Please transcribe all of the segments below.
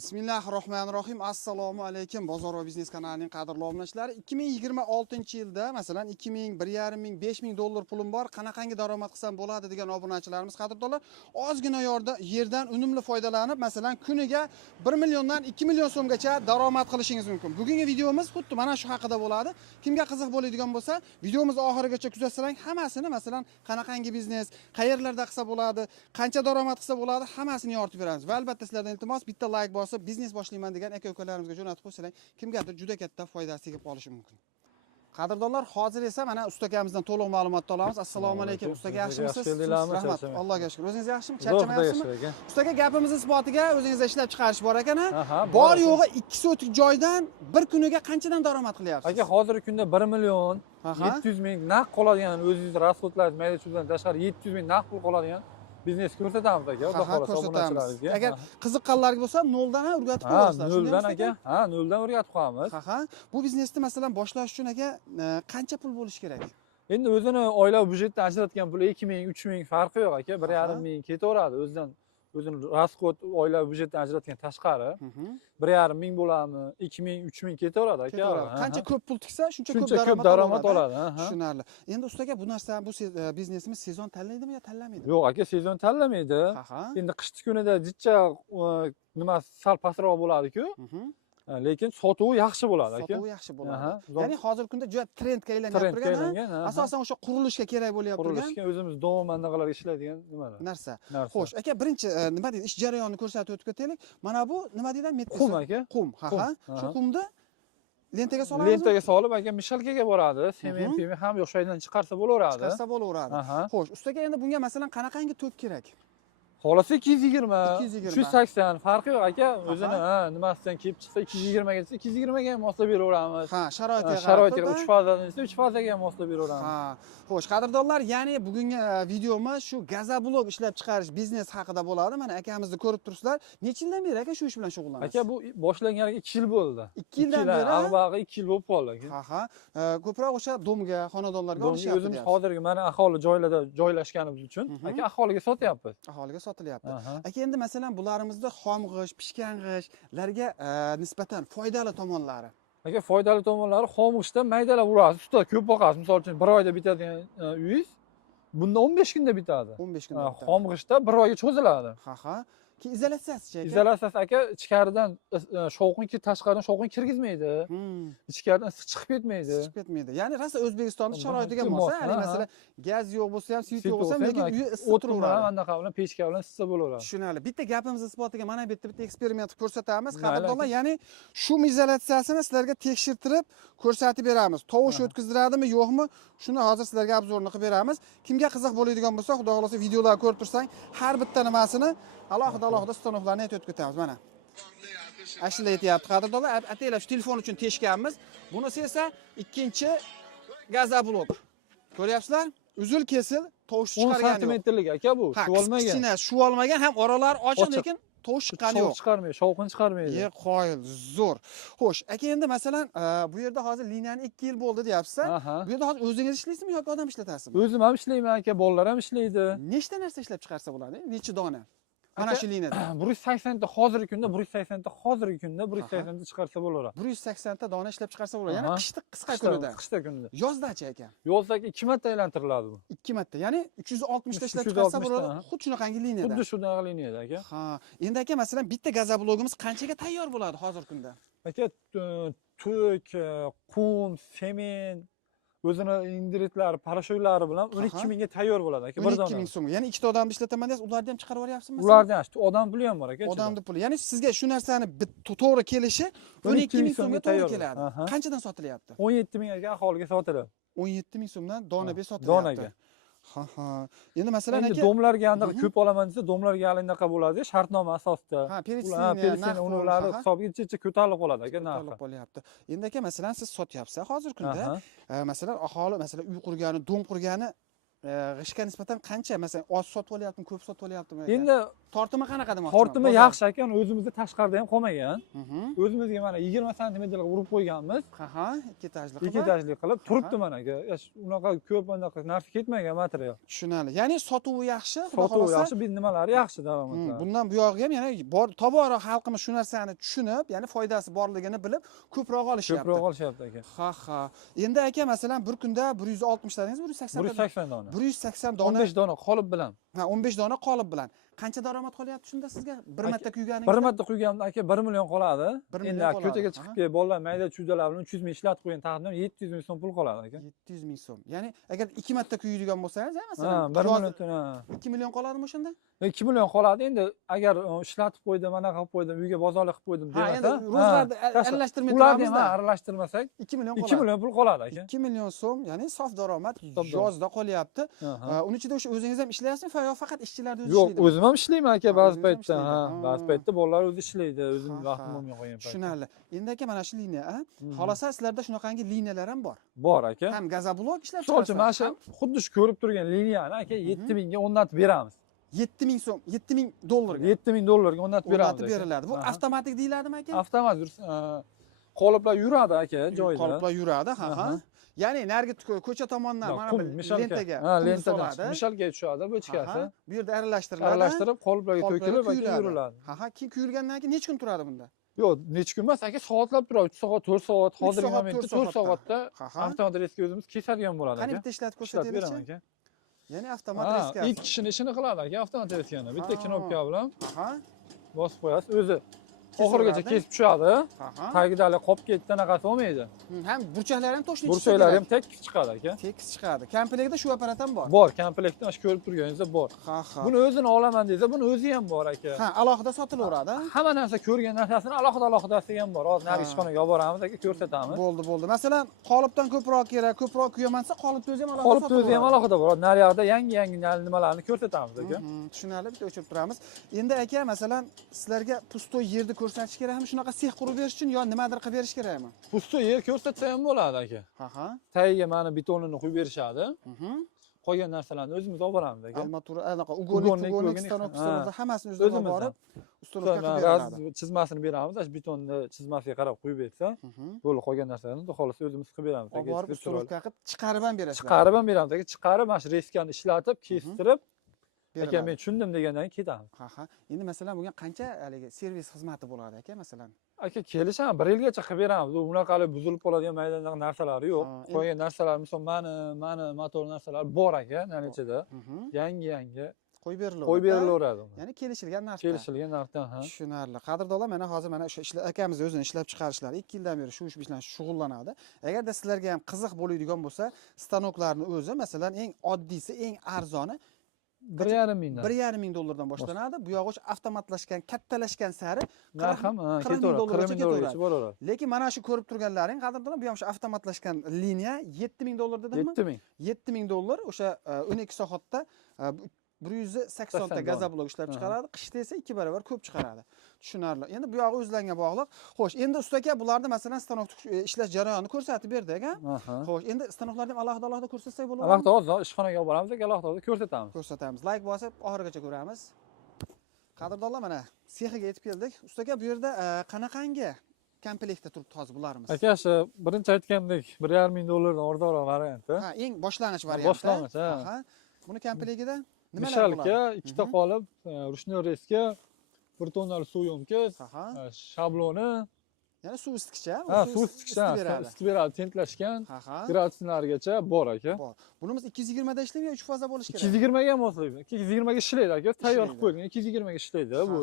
Bismillahirrohmanirrohim. Assalomu alaykum. Bozor va biznes kanalining qadrli obunachilari. 2026-yilda masalan 2000, 1,5 ming, 5 ming dollar pulim bor. Qanaqangi daromad qilsam bo'ladi degan obunachilarimiz qadrdonlar, ozgina yerdan unumli foydalanib, masalan kuniga 1 milliondan 2 million so'mgacha daromad qilishingiz mumkin. Bugungi videomiz xuddi mana shu haqida bo'ladi. Kimga qiziq bo'ladigan bo'lsa, videomiz oxirigacha kuzatsangiz, hammasini masalan qanaqangi biznes, qayerlarda qilsa bo'ladi, qancha daromad qilsa bo'ladi, hammasini yoritib beramiz. Va albatta sizlardan iltimos, bitta like bosib biznes boshlayman degan aka-ukalarimizga jo'natib qo'ysalar, kimgadir juda katta foydasi tegib qolishi mumkin. Qadrdonlar, hozir esa mana usta akamizdan to'liq ma'lumot olamiz. Assalomu alaykum. Usta aka, yaxshimisiz? Rahmat. Allohga shukr. O'zingiz yaxshimi? Charchamayapsizmi? Usta aka, gapimiz isbotiga o'zingizda ishlab chiqarish bor ekan. Bor yo'g'i 2 sotik joydan bir kuniga qanchadan daromad qilyapsiz? Aka, hozirgi kunda 1 million 700 ming naqd qoladigan, o'zingiz rasxodlaringiz mayda chundan tashqari 700 ming naqd pul qoladigan biznes ko'rsatamiz aka. Xudo xolasa obunachilarimizga. Agar qiziqqanlarga bo'lsa, noldan ham o'rgatib qo'yasizlar. Noldan aka. Noldan o'rgatib qo'yamiz. Bu biznesni masalan boshlash uchun aka qancha pul bo'lishi kerak? Endi o'zini oila byudjetdan ajratgan pul 2 ming, 3 ming farqi yo'q aka. 1,5 ming ketaveradi o'zidan. O'zini rasxod oila byudjetdan ajratgan tashqari 1,5 ming bo'ladimi, 2 ming, 3 ming ketaveradi aka. Qancha ko'p pul tiksa, shuncha ko'p daromad oladi. Tushunarli. Endi ustaga bu narsa, bu biznesimiz sezon tanlaydimi yo tanlamaydi? Yo'q aka, sezon tanlamaydi. Endi qishki kunida jicha nima sal pastroq bo'ladi-ku. Lekin sotuvi yaxshi bo'ladi aka. Sotuvi yaxshi bo'ladi. Ya'ni hozirgi kunda juda trendga aylanib turgan, asosan o'sha qurilishga kerak bo'lyapti turgan. Qurilishga o'zimiz do'monlarga ishlaydigan nimalar. Narsa. Xo'sh, aka, birinchi nima deydi, ish jarayonini ko'rsatib o'tib ketaylik. Mana bu nima deydi? Qum aka. Qum, Shu qumni lentaga solamizmi? Lentaga solib aka mishalkaga boradi. Sement pemi ham yo'shaydan chiqarsa bo'laveradi. Chiqarsa bo'laveradi. Xo'sh, ustaga endi bunga masalan qanaqangi to'p kerak? Xolasa 220, 380 farqi yo'q aka. O'zini nimasidan kelib chiqsa 220 ga desa 220 ga ham moslab beraveramiz. Sharoitiga 3 fazadan desa 3 fazaga ham moslab beraveramiz. Xo'sh, qadrdonlar, ya'ni bugungi videomiz shu gazoblok ishlab chiqarish biznes haqida bo'ladi. Mana akamizni ko'rib turibsizlar. Necha yildan beri aka shu ish bilan shug'ullanasiz? Aka, bu boshlanganiga 2 yil bo'ldi. 2 yildan beri. Avvalgi 2 yil bo'lib qoldi aka. Ko'proq o'sha domga, xonadonlarga olishyapti. O'zimiz hozirgi mana aholi joylarda joylashganimiz uchun aka aholiga sotyapmiz. Aholiga sotilyapti. Aka, endi masalan bularimizni xom g'isht, pishgan g'ishtlarga nisbatan foydali tomonlari. Aka, foydali tomonlari xom g'ishtda maydalab urasiz, ustida ko'p boqasiz. Misol uchun 1 oyda bitadigan uyingiz bunda 15 kunda bitadi. 15 kunda bitadi. Xom g'ishtda 1 oyga cho'ziladi. Keyin izolyatsiyasi-chi aka? Izolyatsiyasi aka ichkaridan shovqin, tashqaridan shovqin kirgizmaydi. Ichkaridan issiq chiqib ketmaydi. Ya'ni rosa O'zbekistonning sharoitiga mos. Ya'ni masalan gaz yo'q bo'lsa ham, suyut yo'q bo'lsa ham, lekin uyi issiq turaveradi. Anaqa bilan pechka bilan issiq bo'laveradi. Tushunarli. Bitta gapimiz isbotiga mana bu yerda bitta eksperiment ko'rsatamiz. Qadrdonlar, ya'ni shu izolyatsiyasini sizlarga tekshirtirib ko'rsatib beramiz. Tovush o'tkazdiradimi, yo'qmi? Shuni hozir sizlarga obzorini qilib beramiz. Kimga qiziq bo'ladigan bo'lsa, xudo xolasa videolar ko'rib tursang, har bitta nimasini alohida stanovlarni aytib ketamiz. Mana ashula aytyapti qadrdonlar. Ataylar shu telefon uchun teshganmiz. Bunisi esa ikkinchi gazoblok. Ko'ryapsizlar? Uzil kesil tovush chiqargani yo'q. 10 santimetrlik aka bu. Shu olmagan, ham oralar ochiq, lekin tovush chiqqani yo'q. Chiqarmaydi, shovqin chiqarmaydi. Qoyil, zo'r. Xo'sh, aka, endi masalan bu yerda hozir liniyani 2 yil bo'ldi deyapsiz. Bu yerda hozir o'zingiz ishlaysizmi yoki odam ishlatasizmi? O'zim ham ishlayman aka, bolalar ham ishlaydi. Nechta narsa ishlab chiqarsa bo'ladi? Necha dona? Mana shu liniyada 180 ta hozirgi kunda 180 ta 180 ta chiqarsa bo'laveradi. 180 ta dona ishlab chiqarsa bo'ladi. Ya'ni qishda qisqa kunida. Qishda kunida. Yozda-chi aka? Yozda 2 marta aylantiriladi bu. 2 marta. Ya'ni 360 ta ishlab chiqarsa bo'ladi. Xuddi shunaqangi liniyada. Xuddi shunaqa liniyada aka. Endi aka, masalan bitta gazoblogimiz qanchaga tayyor bo'ladi hozirgi kunda? Aka, tuk, qum, sement, o'zini ingrediyentlar, parashoylari bilan 12 mingga tayyor bo'ladi aka. 12 ming so'm. Ya'ni ikkita odamni ishlataman deysiz, ularni ham chiqarib yuboryapsizmi? Ularni ham, odam puli ham bor aka. Odamning puli. Ya'ni sizga shu narsani to'g'ri kelishi 12 ming so'mga to'g'ri keladi. Qanchadan sotilyapti? 17 ming aka aholiga sotiladi. 17 ming so'mdan dona be sotilyapti. Donaga. Endi masalan aka, domlarga anaqa ko'p olaman desa, domlarga anaqa bo'ladi, shartnoma asosida. Peritsiniya unlari hisobiga jicha ko'tarilib qoladi aka, narxi. Ko'tarilib qolyapti. Endi aka, masalan siz sotyapsiz hozirgi kunda, masalan aholi masalan uy qurgani, dom qurgani g'ishtga nisbatan qancha? Masalan, oz sotib olyaptimi, ko'p sotib olyaptimi? Endi tortimi qanaqa demoqchiman? tortimi yaxshi ekan, o'zimizda tashqarida ham qolmagan. Mhm. O'zimizga mana 20 santimetrga urib qo'yganmiz. Ha, ikki etajli Ikki etajli qilib turibdi mana aka. Unaqa ko'p anaqa narsa ketmagan material. Tushunali. Ya'ni sotuvi yaxshi, xudo Sotuvi xolosa. yaxshi, nimalari yaxshi daromadlar. Bundan bu yog'iga ham yana bor tobora xalqimiz shu narsani tushunib, ya'ni foydasi borligini bilib ko'proq olishyapti. Ko'proq olishyapti aka. Ha. Endi aka masalan bir kunda 160 ta dedingiz, 180 ta. 180 dona. 180 dona. 15 dona qolib bilan. Ha, 15 dona qolib bilan. Qancha daromad qolyapti shunda sizga? Bir marta kuyganingizda? Bir marta quyganimda aka 1 million qoladi. 1 Endi million ko'chaga qoladi. chiqib kelib bolalar mayda chudalar bilan 300 ming ishlatib qo'ygan taqdirda 700 ming so'm pul qoladi aka. 700 ming so'm. Ya'ni agar 2 marta kuyadigan bo'lsangiz, Ha, masalan, 1 million 2 million qoladimi o'shanda? 2 million qoladi. Endi agar ishlatib qo'ydim, anaqa qilib qo'ydim, uyga bozorlik qilib qo'ydim Ha, demasa, endi ro'zg'orni aralashtirmay ularni ham turamizda. aralashtirmasak 2 million 2 qoladi. million pul qoladi aka. 2 million so'm, ya'ni sof daromad daromad. yozda qolyapti. Aha. Uning ichida o'sha o'zingiz ham ishlayapsizmi yo faqat ishchilarda o'zi Yo'q, ishlaydimi? o'zim ham ishlayman aka ba'zi o'zingiz ham paytda. ishlaydi. Ha, Ha. ba'zi paytda bolalar o'zi ishlaydi, o'zim Ha, vaqtim ha. bo'lmay qolgan paytda. Tushunarli. Endi aka mana shu liniya, Xolosa sizlarda shunaqangi liniyalar ham bor. Bor aka. Ham gazoblok ishlab Misol uchun mana chiqarasiz. shu xuddi shu ko'rib turgan liniyani aka 7000 ga o'rnatib beramiz. 7 ming so'm, 7 ming dollarga. 7000 dollarga o'rnatib beramiz. O'rnatib beriladi. Bu Aha. avtomatik deyiladimi aka? Avtomat qoliplar yuradi aka joyida. Qoliplar yuradi, ha. Aha. Ya'ni narigi ko'cha tomondan mana bu lentaga lentadan tushadi. mishalga tushadi bochkasi. Bu yerda aralashtiriladi. Aralashtirib qoliplarga to'kilib aka kuyiladi. yuriladi. Ha, keyin kuyilgandan keyin necha kun turadi bunda? Yo'q, necha kun emas aka, soatlab turadi. 3 soat, 4 soat, hozirgi soat, momentda 4 4 soatda Aha. avtomat reski o'zimiz kesadigan bo'ladi Qani aka. bitta ishlatib Ishlatib beraman ko'rsataylikchi. aka. Ya'ni avtomat Ha, reskasi. ikki kishining ishini qiladi aka, avtomat reskani. Bitta Ha. knopka bilan Aha. bosib qo'yasiz, o'zi Kesib oxirigacha oladi. kesib tushadi. Aha. Tagida hali qolib ketdi, anaqasi olmaydi. Ham burchaklari ham to'shni Burchaklari ham tekis chiqadi aka. tekis chiqadi. Komplektda shu apparat ham bor. Bor, komplektda mana shu ko'rib turganingizda bor. Ha. Buni o'zini olaman desa, buni o'zi ham bor aka. Ha, alohida sotilaveradi. Hamma narsa ko'rgan narsasini alohida-alohidasi ham bor. Hozir narigi ishxonaga olib boramiz aka, ko'rsatamiz. Bo'ldi. Masalan, qolipdan ko'proq kerak, ko'proq kuyaman desa, qolipni o'zi ham alohida Qolipni o'zi ham alohida bor. Naryoqda yangi nimalarni ko'rsatamiz aka. Tushunarli, bitta o'chirib turamiz. Endi aka, masalan, sizlarga pustoy yerni ko'rsatish kerakmi? Shunaqa sex qurib berish uchun yo nimadir qilib berish kerakmi? Pusto yer ko'rsatsa ham bo'ladi aka. Ha. Tagiga mana betonini quyib berishadi. Qolgan narsalarni o'zimiz olib boramiz aka. Armatura, anaqa ugonik, stanok, hammasini o'zimiz olib borib, ustolovga qilib beriladi. Chizmasini beramiz, shu betonni chizmasiga qarab quyib bersa, bo'ldi, qolgan narsalarni xudo xolasa o'zimiz qilib beramiz Olib borib ustolovga qilib chiqarib ham berasiz. Chiqarib ham beramiz aka. Chiqarib mana shu reskani ishlatib, kestirib, aka men tushundim degandan keyin ketamiz. Ha. Endi masalan bo'lgan qancha haligi servis xizmati bo'ladi aka, masalan? Aka kelishamiz, 1 yilgacha qilib beramiz. U bunaqalik buzilib qoladigan mayda narsalari yo'q. Qolgan narsalar, misol mani motor narsalar bor aka, mana ichida. Yangi qo'yib berilaveradi. Qo'yib berilaveradi. Ya'ni kelishilgan narsa. Kelishilgan narxdan, ha. Tushunarli. Qadrdonlar, mana hozir mana shu akamiz o'zini ishlab chiqarishlari 2 yildan beri shu ish bilan shug'ullanadi. Agarda sizlarga ham qiziq bo'ladigan bo'lsa, stanoklarni o'zi, masalan, eng oddiysi, eng arzoni 1,5 mingdan. 1,5 ming dollardan boshlanadi. Bu yog'i avtomatlashgan, kattalashgan sari narx ham 40 ming dollargacha ketaveradi. Boraveradi. Lekin mana shu ko'rib turganlaring, qadrdonlar, bu ham shu avtomatlashgan liniya 7 ming dollar dedimmi? 7 ming. 7 ming dollar o'sha 12 soatda 180 ta gazoblok ishlab chiqaradi. Qishda esa 2 barobar ko'p chiqaradi. Tushunarli. Endi bu yog'i o'zlariga bog'liq. Xo'sh, endi usta aka bularni masalan stanok ishlash jarayonini ko'rsatib berdi aka. Xo'sh, endi stanoklarni ham alohida ko'rsatsak bo'ladimi? Alohida hozir ishxonaga olib boramiz aka, alohida ko'rsatamiz. Ko'rsatamiz. Like bosib oxirigacha ko'ramiz. Qadrdonlar, mana sexiga yetib keldik. Usta aka bu yerda qanaqangi komplektda turibdi hozir bularimiz? Aka, shu birinchi aytgandek 1,5 ming dollardan o'rtaroq varianti. Ha, eng boshlang'ich varianti. Boshlang'ich, ha. Buni komplegtida nimalar Mishalga bo'ladi? ikkita qolip, ruchnoy reska, 1 tonnali suv yomka, shabloni, ya'ni suv isitgicha, suv isitgicha, isitib beradi, tentlashgan, graduslargacha bor aka. Bor. Bunimiz 220 da ishlaymi yo 3 faza bo'lishi kerak? 220 ga ham moslaydi. 220 ga ishlaydi aka, tayyor qilib qo'ygan. 220 ga ishlaydi bu.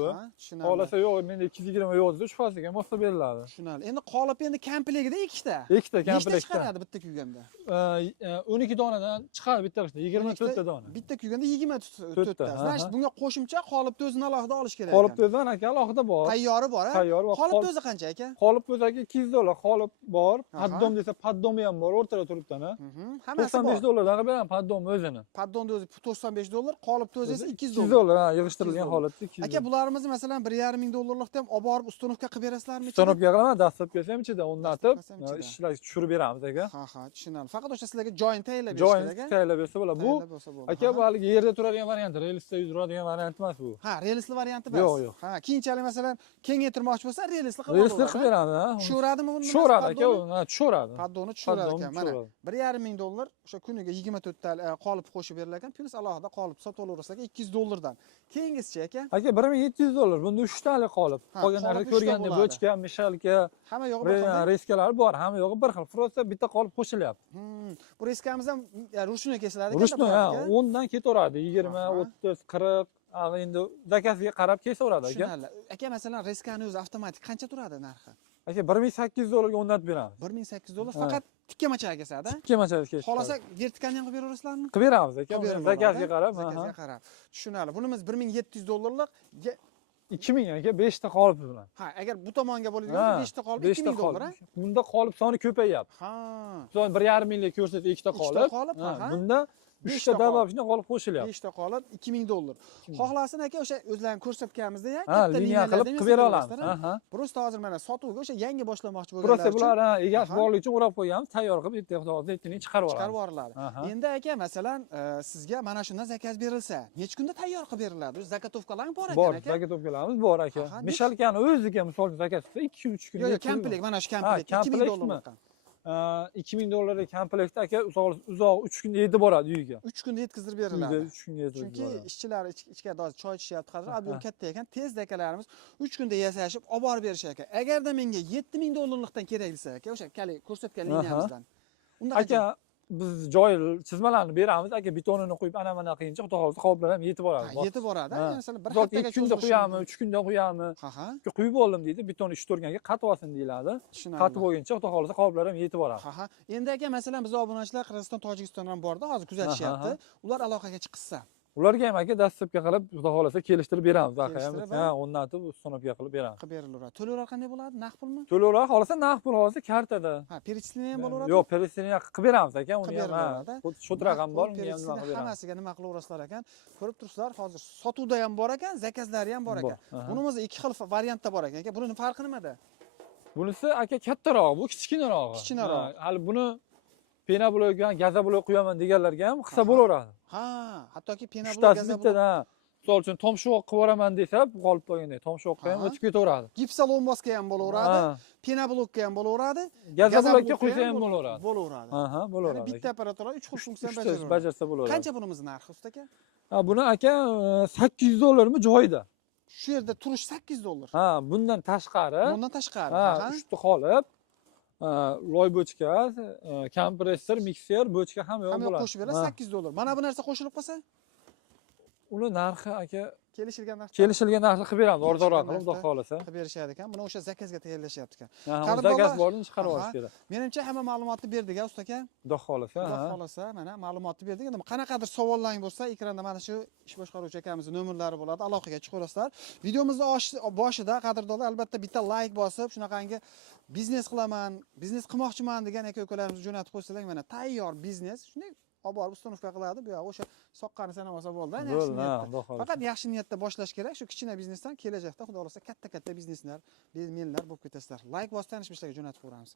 Xohlasa yo'q, menda 220 yozdi, 3 fazaga moslab beriladi. Tushunarli. Endi qolip endi komplegida ikkita. Ikkita komplektda. Nechta chiqaradi bitta kuyganda? 12 donadan chiqadi bitta qishda, 24 ta dona. Bitta kuyganda 24 ta. Значит, bunga qo'shimcha qolipni o'zini alohida olish kerak. Qolipni o'zidan aka alohida bor. Tayyori bor, ha? Tayyor bor. Qolipni o'zi qancha aka? qolip bo'lsa aka $200, qolip bor. Aha. Paddom desa paddomi ham bor, o'rtada turibdi ana. Hammasi bor. $95 dan beraman paddom o'zini. Paddonni o'zi $95, qolipni o'zi esa $200. $200 ha, yig'ishtirilgan holatda $200. Aka, bularimizni masalan $1,500 ham olib borib uстановка qilib berasizlarmi? Uстановка qilaman, dastlabkasi ham ichida o'rnatib, Dastlabkasi ham ichida. ishlar tushirib beramiz aka. Ha, tushunarli. Faqat o'sha sizlarga join tayyorlab berish Join kerak. tayyorlab bersa bo'ladi. Bu Tayyorlab bo'lsa bo'ldi. aka bu haligi yerda turadigan variant, relsda yuradigan variant emas bu. Ha, relsli varianti emas. Yo'q, yo'q. Ha, keyinchalik masalan kengaytirmoqchi bo'lsa, relsli qilib Relsli qilib beramiz ha. Tushaveradimi uni? Tushaveradi aka, ha, tushaveradi. Paddoni tushaverar Paddonni ekan. Mana tushaveradi. $1,500 o'sha kuniga 24 ta qolip qo'shib berilar ekan. Plus alohida qolip sotib olaverasizlar $200 dan. Keyingisichi aka? Aka $1,700. Bunda 3 talik qolib. Ha, Qolganlarni qolip uchta ko'rganda bo'ladi. bochka, mishalka, Hamma yo'g'i bir xil. reskalar bor, hamma yo'g'i bir xil. Просто bitta qolib qo'shilyapti. Bu reskamiz ham ruchnoy kesiladi ekan. Ruchnoy ha, 10 dan ketaveradi, 20, Aha. 30, 40, endi zakasiga qarab kesaveradi aka. Tushunarli. Aka, masalan, reskani o'zi avtomatik qancha turadi narxi? Aka $1,800 ga o'rnatib beramiz. $1,800 Ha. faqat tikka machaga kesadi. Ikki machadga Xohlasa vertikalni ham qilib beraverasizlarmi? qilib beramiz aka. Qilib berib Zakasiga qarab, Zakasiga qarab. Tushunarli. Bunimiz $1,700. 2000 aka 5 ta qolip bilan. Ha, agar bu tomonga bo'ladigan Ha, 5 ta qolib $5 ta $2,000 ha? Bunda qolip soni ko'payyapti. Ha. So'ng 1,5 minglik ko'rsat 2 ta Ikkita qolip. qolip, Ha, aha. bunda 3 Besh ta ta qolip. добавочный qolib qo'shilyapti. 5 ta qolib $2,000. Xohlasin aka, o'sha o'zlaring ko'rsatganimizda Ha, katta liniya qilib qilib bera olamiz. Aha. Просто hozir mana sotuvga o'sha yangi boshlamoqchi Просто bo'lganlar bular ha, egasi Aha. borligi uchun o'rab qo'yamiz, tayyor qilib bitta hozir etini chiqarib chiqarib olamiz. yuboriladi. Aha. Endi aka, masalan, sizga mana shundan zakaz berilsa, necha kunda tayyor qilib beriladi? O'zi zakotovkalar bor Bor, ekan aka. zakotovkalarimiz bor aka. Aha, Mishalkani o'ziga misol zakaz qilsa 2-3 kunda. Yo'q, komplet, mana shu komplet Ha, $2,000. $2,000 komplektda aka uzoq 3 kunda yetib boradi uyiga. 3 kunda yetkazib Uyga beriladi. 3 kunda yetib Chunki boradi. ishchilar ichkarida hozir choy ichishyapti, qadar Aha. ob'yem katta ekan, tezda akalarimiz 3 kunda yasashib olib borib berishar ekan. Agarda menga $7,000 kerak desa aka, o'sha ko'rsatgan liniyamizdan. Unda Aka biz joy chizmalarni beramiz, aka betonini quyib ana qiyincha xudo xohlasa qoliplar ham yetib boradi. yetib boradi. Ha. Masalan, bir Zo't haftaga 2 kunda quyamiz, 3 kunda quyamiz. Ha. Quyib oldim deydi, beton 3-4 kunga qatib olsin deyiladi. Tushunarli. Qatib bo'lguncha xudo xohlasa qoliplar ham yetib boradi. Ha. Endi aka, masalan, biz obunachilar Qirg'iziston, Tojikiston ham borda, hozir kuzatishyapti. Ular aloqaga chiqsa, Ularga ham aka dastlabki qilib xudo xohlasa kelishtirib beramiz. Kelishtirib, Ha, o'rnatib ustonovka qilib beramiz. qilib berilaveradi. To'lovlar qanday bo'ladi? Naqd pulmi? To'lovlar xohlasa naqd pul, xohlasa kartada. Ha, перечисление ham bo'laveradi. Yo'q, перечисление qilib beramiz aka, uni Qilib ham. berilaveradi. Shot raqam bor, unga ham nima Perечисление qilib beramiz. hammasiga nima qilaverasizlar ekan? Ko'rib turibsizlar, hozir sotuvda ham bor ekan, zakazlari ham bor ekan. Aha. Bunimiz ikki xil variantda bor ekan aka. Buning farqi nimada? Bunisi aka kattaroq, bu kichkinaroq. Kichkinaroq. Hali buni pena blok, gaza blok quyaman deganlarga ham qilsa Aha. bo'laveradi. Ha, hattoki pena blok, Uchtasi gaza blok. bittada. Misol uchun tomshoq qilib yuboraman desa, qolib qolganda tomshoqqa ham Aha. o'tib ketaveradi. Gipsolomboska ham bo'laveradi, Ha. pena blokka ham bo'laveradi. Gaza blokka blokka qo'ysa ham bo'laveradi. Bo'laveradi. Aha, Ya'ni bo'laveradi. bitta apparatura 3 xil funksiya Uchtasi bajarsa bo'laveradi. Qancha bunimiz narxi usta aka? Ha, buni aka $800 mi joyida? Shu yerda turish $800. Ha, bundan tashqari, Bundan tashqari. ha, Ha. 3 ta qolib, loy bochka, kompressor, mikser, bochka ham yo'q Hamma bo'ladi. qo'shib beradi $800. Mana bu narsa qo'shilib qolsa, Uni narxi aka kelishilgan narx. kelishilgan narxni qilib beramiz, orzuroq qilib, xudo narxda xohlasa. qilib berishar ekan. Buni o'sha zakazga tayyorlashyapti ekan. Ha, Qadrdonlar- zakaz borni chiqarib Aha. olish kerak. Menimcha hamma ma'lumotni berdik, usta aka. Xudo xohlasa. Xudo ha. xolasa, mana ma'lumotni berdik. Endi qanaqadir savollaring bo'lsa, ekranda mana shu ish boshqaruvchi akamizning nomerlari bo'ladi, aloqaga chiqaverasizlar. Videomizni boshida qadrdonlar albatta bitta like bosib, shunaqangi biznes qilaman, biznes qilmoqchiman degan aka-ukalarimizni jo'natib qo'ysalar, mana tayyor biznes, shunday olib borib ustonovka qiladi. Bu yoq o'sha soqqani sanab olsa bo'ldi, yaxshi Bo'ldi, ha, niyatda. xudo xohlasa. Faqat yaxshi niyatda boshlash kerak. Shu kichkina biznesdan kelajakda xudo xolasa katta-katta bizneslar, menlar bo'lib ketasizlar. Like bosib tanishmishlarga jo'natib qo'yamiz.